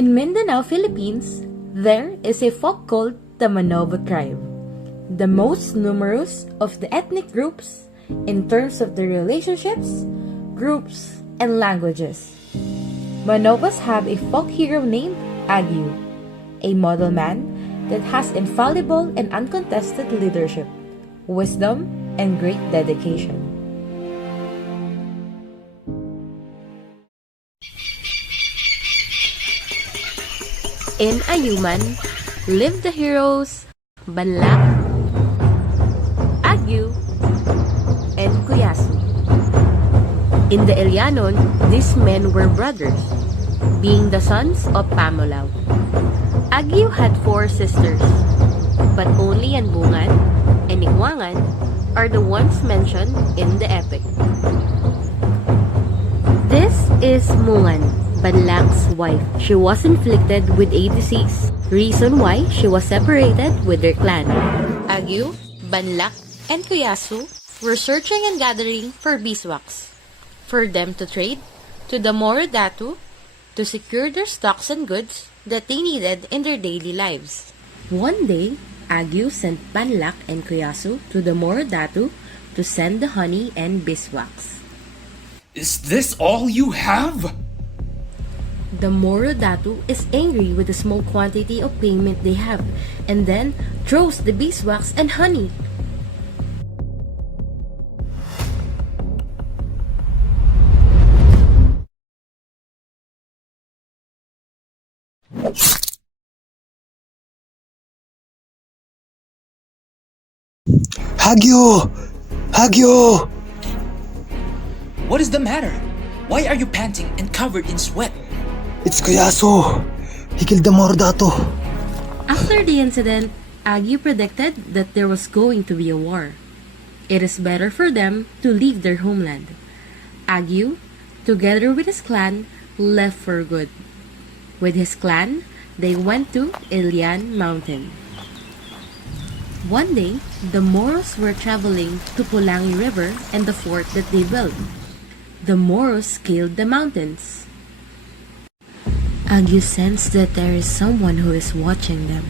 In Mindanao, Philippines, there is a folk called the Manobo tribe, the most numerous of the ethnic groups in terms of their relationships, groups, and languages. Manobos have a folk hero named AGYU, a model man that has infallible and uncontested leadership, wisdom, and great dedication. In Ayuman lived the heroes Banlak, AGYU, and Kuyasu. In the Ilianon, these men were brothers, being the sons of Pamulaw. AGYU had 4 sisters, but only Yanbungan and Ikwangan are the ones mentioned in the epic. This is Mungan, Banlak's wife. She was inflicted with a disease, reason why she was separated with their clan. AGYU, Banlak, and Kuyasu were searching and gathering for beeswax, for them to trade to the Moro Datu to secure their stocks and goods that they needed in their daily lives. One day, AGYU sent Banlak and Kuyasu to the Moro Datu to send the honey and beeswax. Is this all you have? The Moro Datu is angry with the small quantity of payment they have and then throws the beeswax and honey. AGYU! AGYU! What is the matter? Why are you panting and covered in sweat? It's Kuyasu! He killed the Moro Datu! After the incident, AGYU predicted that there was going to be a war. It is better for them to leave their homeland. AGYU, together with his clan, left for good. With his clan, they went to Ilian Mountain. One day, the Moros were traveling to Pulangi River and the fort that they built. The Moros scaled the mountains. AGYU sensed that there is someone who is watching them.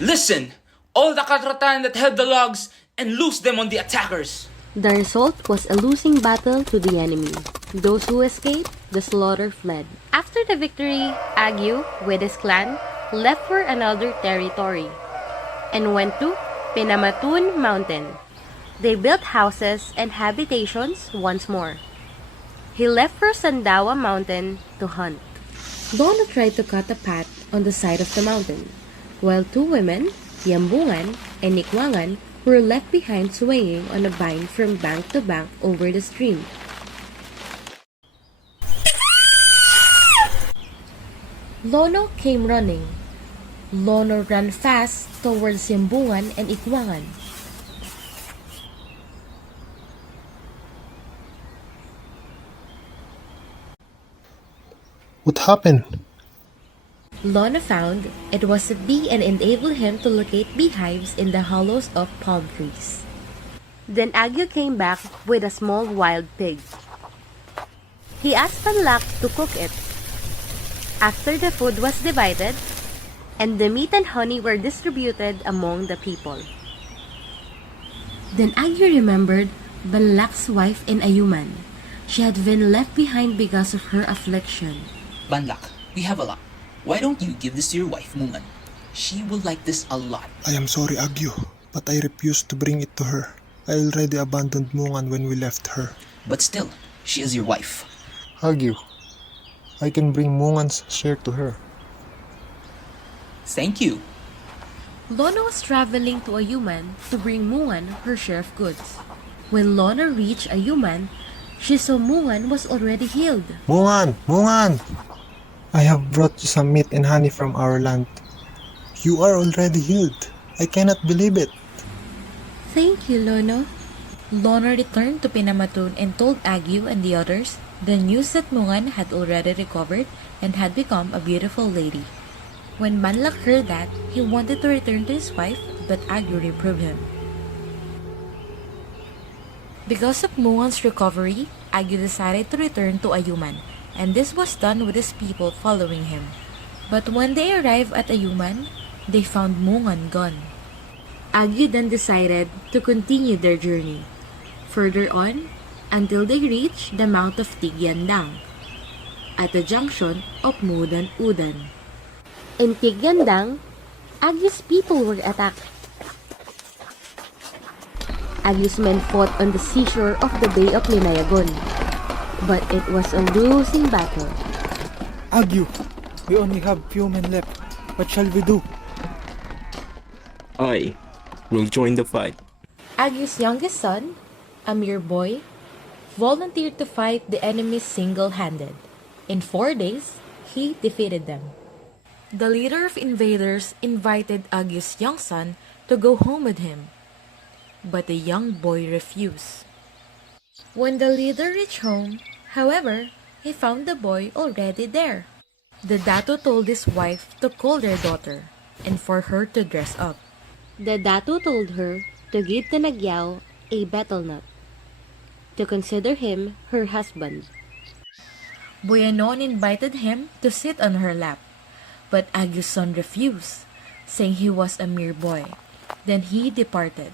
Listen! All the Katratan that held the logs and loose them on the attackers! The result was a losing battle to the enemy. Those who escaped, the slaughter fled. After the victory, AGYU, with his clan, left for another territory and went to Pinamatun Mountain. They built houses and habitations once more. He left for Sandawa Mountain to hunt. Lono tried to cut a path on the side of the mountain, while 2 women, Yambungan and Ikwangan, were left behind swaying on a vine from bank to bank over the stream. Lono came running. Lono ran fast towards Yambungan and Ikwangan. What happened? Lono found it was a bee and enabled him to locate beehives in the hollows of palm trees. Then AGYU came back with a small wild pig. He asked Banlak to cook it. After the food was divided, and the meat and honey were distributed among the people. Then AGYU remembered Banlak's wife in Ayuman. She had been left behind because of her affliction. Banlak, we have a lot. Why don't you give this to your wife, Mungan? She will like this a lot. I am sorry, AGYU, but I refused to bring it to her. I already abandoned Mungan when we left her. But still, she is your wife. AGYU, I can bring Mungan's share to her. Thank you. Lono was traveling to Ayuman to bring Mungan her share of goods. When Lono reached Ayuman, she saw Mungan was already healed. Mungan! Mungan! I have brought you some meat and honey from our land. You are already healed. I cannot believe it. Thank you, Lono. Lono returned to Pinamatun and told AGYU and the others the news that Mungan had already recovered and had become a beautiful lady. When Banlak heard that, he wanted to return to his wife, but AGYU reproved him. Because of Mungan's recovery, AGYU decided to return to Ayuman, and this was done with his people following him. But when they arrived at Ayuman, they found Mungan gone. AGYU then decided to continue their journey further on until they reached the Mount of Tigyandang at the junction of Mudan-Udan. In Tigyandang, AGYU's people were attacked. AGYU's men fought on the seashore of the Bay of Linayagon, but it was a losing battle. AGYU, we only have few men left. What shall we do? I will join the fight. AGYU's youngest son, a mere boy, volunteered to fight the enemy single-handed. In 4 days, he defeated them. The leader of invaders invited AGYU's young son to go home with him, but the young boy refused. When the leader reached home, however, he found the boy already there. The Dato told his wife to call their daughter and for her to dress up. The Dato told her to give Tanagyao a betel nut, to consider him her husband. Buyanon invited him to sit on her lap, but AGYU's son refused, saying he was a mere boy. Then he departed.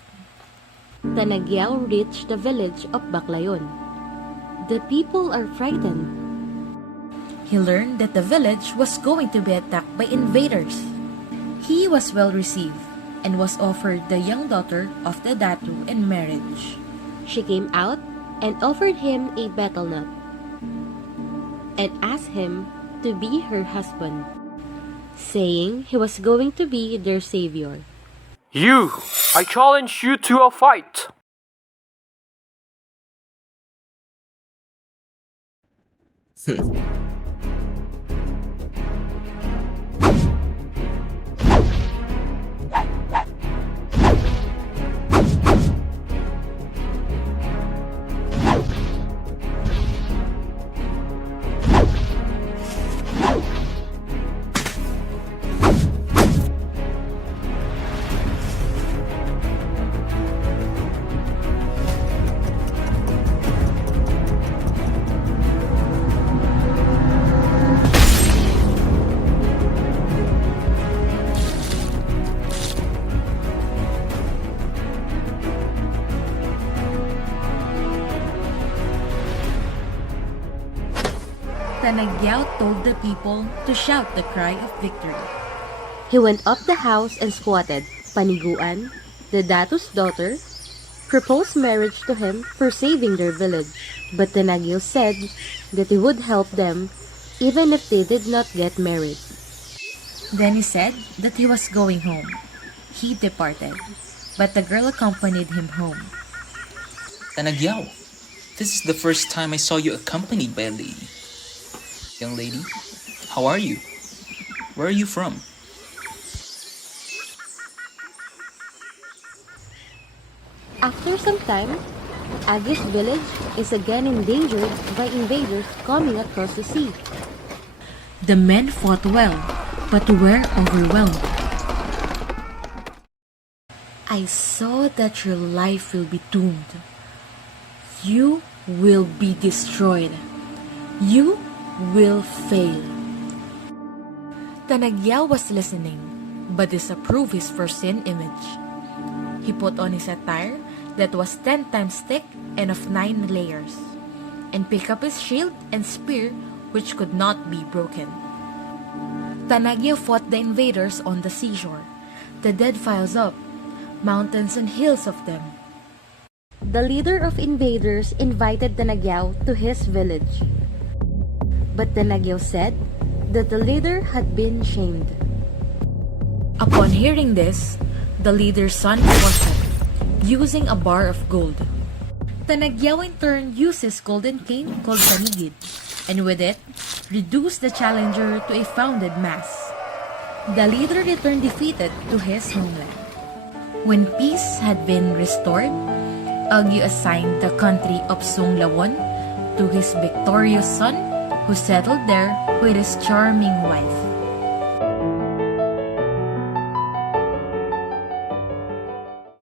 Tanagyao reached the village of Baclayon. The people are frightened. He learned that the village was going to be attacked by invaders. He was well received and was offered the young daughter of the Datu in marriage. She came out and offered him a betel nut and asked him to be her husband, saying he was going to be their savior. You! I challenge you to a fight! Tanagyao told the people to shout the cry of victory. He went up the house and squatted. Paniguan, the Datu's daughter, proposed marriage to him for saving their village. But Tanagyao said that he would help them even if they did not get married. Then he said that he was going home. He departed, but the girl accompanied him home. Tanagyao, this is the first time I saw you accompanied by a lady. Young lady, how are you? Where are you from? After some time, AGYU's village is again endangered by invaders coming across the sea. The men fought well, but were overwhelmed. I saw that your life will be doomed. You will be destroyed. You will fail. Tanagyao was listening, but disapproved his first-sin image. He put on his attire that was 10 times thick and of 9 layers, and picked up his shield and spear which could not be broken. Tanagyao fought the invaders on the seashore. The dead piles up, mountains and hills of them. The leader of invaders invited Tanagyao to his village. But Tanagyao said that the leader had been shamed. Upon hearing this, the leader's son was using a bar of gold. Tanagyao in turn used his golden cane called Panigid, and with it, reduced the challenger to a founded mass. The leader returned defeated to his homeland. When peace had been restored, AGYU assigned the country of Sunglawon to his victorious son, who settled there with his charming wife.